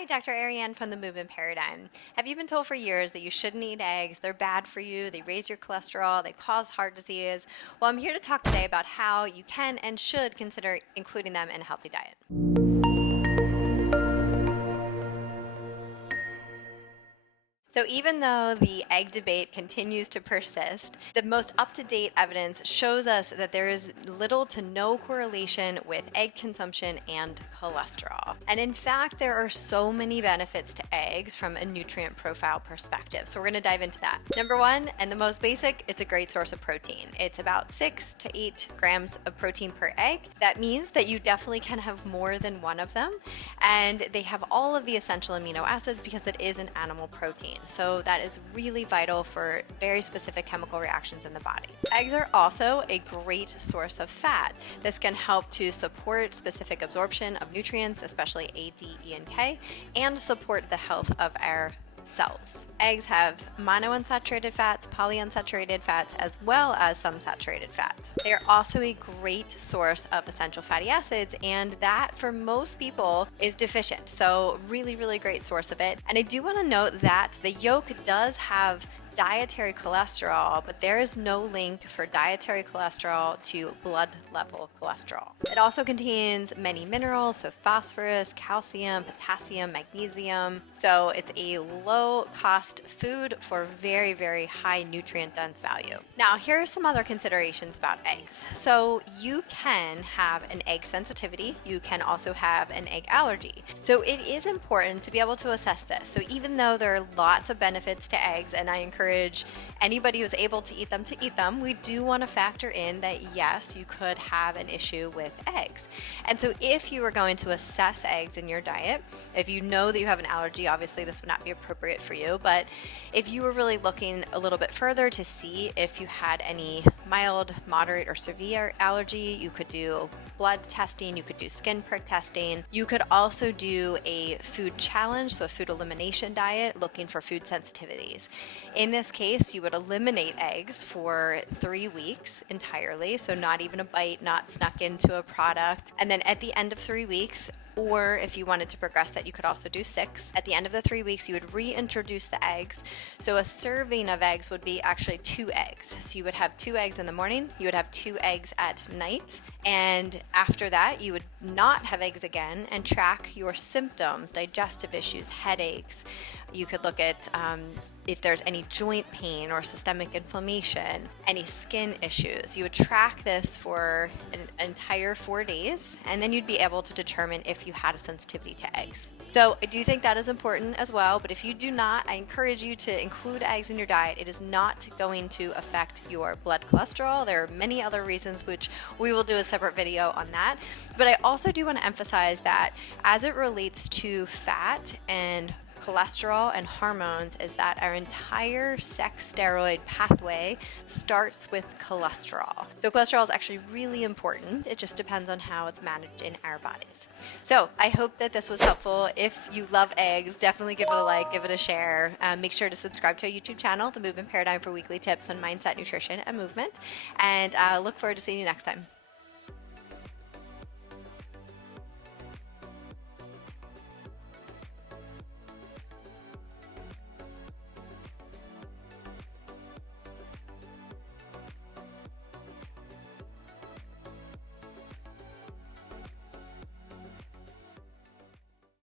Hi, Dr. Ariane from the Movement Paradigm. Have you been told for years that you shouldn't eat eggs? They're bad for you, they raise your cholesterol, they cause heart disease. Well, I'm here to talk today about how you can and should consider including them in a healthy diet. So even though the egg debate continues to persist, the most up-to-date evidence shows us that there is little to no correlation with egg consumption and cholesterol. And in fact, there are so many benefits to eggs from a nutrient profile perspective. So we're going to dive into that. Number one, and the most basic, it's a great source of protein. It's about 6 to 8 grams of protein per egg. That means that you definitely can have more than one of them. And they have all of the essential amino acids because it is an animal protein. So that is really vital for very specific chemical reactions in the body. Eggs are also a great source of fat. This can help to support specific absorption of nutrients, especially A, D, E, and K, and support the health of our cells. Eggs have monounsaturated fats, polyunsaturated fats, as well as some saturated fat. They are also a great source of essential fatty acids, and that for most people is deficient. So really great source of it. And I do want to note that the yolk does have dietary cholesterol, but there is no link for dietary cholesterol to blood level cholesterol. It also contains many minerals, so phosphorus, calcium, potassium, magnesium. So it's a low cost food for very high nutrient dense value. Now, here are some other considerations about eggs. So you can have an egg sensitivity. You can also have an egg allergy. So it is important to be able to assess this. So even though there are lots of benefits to eggs, and I encourage anybody who's able to eat them, we do want to factor in that yes, you could have an issue with eggs. And so if you are going to assess eggs in your diet, if you know that you have an allergy, obviously this would not be appropriate for you, but if you were really looking a little bit further to see if you had any mild, moderate, or severe allergy, you could do blood testing, you could do skin prick testing. You could also do a food challenge, so a food elimination diet, looking for food sensitivities. In this case, you would eliminate eggs for 3 weeks entirely, so not even a bite, not snuck into a product. And then at the end of 3 weeks, or if you wanted to progress that, you could also do 6. At the end of the 3 weeks, you would reintroduce the eggs. So a serving of eggs would be actually 2 eggs. So you would have 2 eggs in the morning, you would have 2 eggs at night, and after that, you would not have eggs again and track your symptoms, digestive issues, headaches. You could look at if there's any joint pain or systemic inflammation, any skin issues. You would track this for an entire 4 days, and then you'd be able to determine if you had a sensitivity to eggs. So I do think that is important as well, but if you do not, I encourage you to include eggs in your diet. It is not going to affect your blood cholesterol. There are many other reasons, which we will do a separate video on that. But I also do want to emphasize that as it relates to fat and cholesterol and hormones, is that our entire sex steroid pathway starts with cholesterol. So cholesterol is actually really important. It just depends on how it's managed in our bodies. So I hope that this was helpful. If you love eggs, definitely give it a like, give it a share. Make sure to subscribe to our YouTube channel, The Movement Paradigm, for weekly tips on mindset, nutrition, and movement. And look forward to seeing you next time.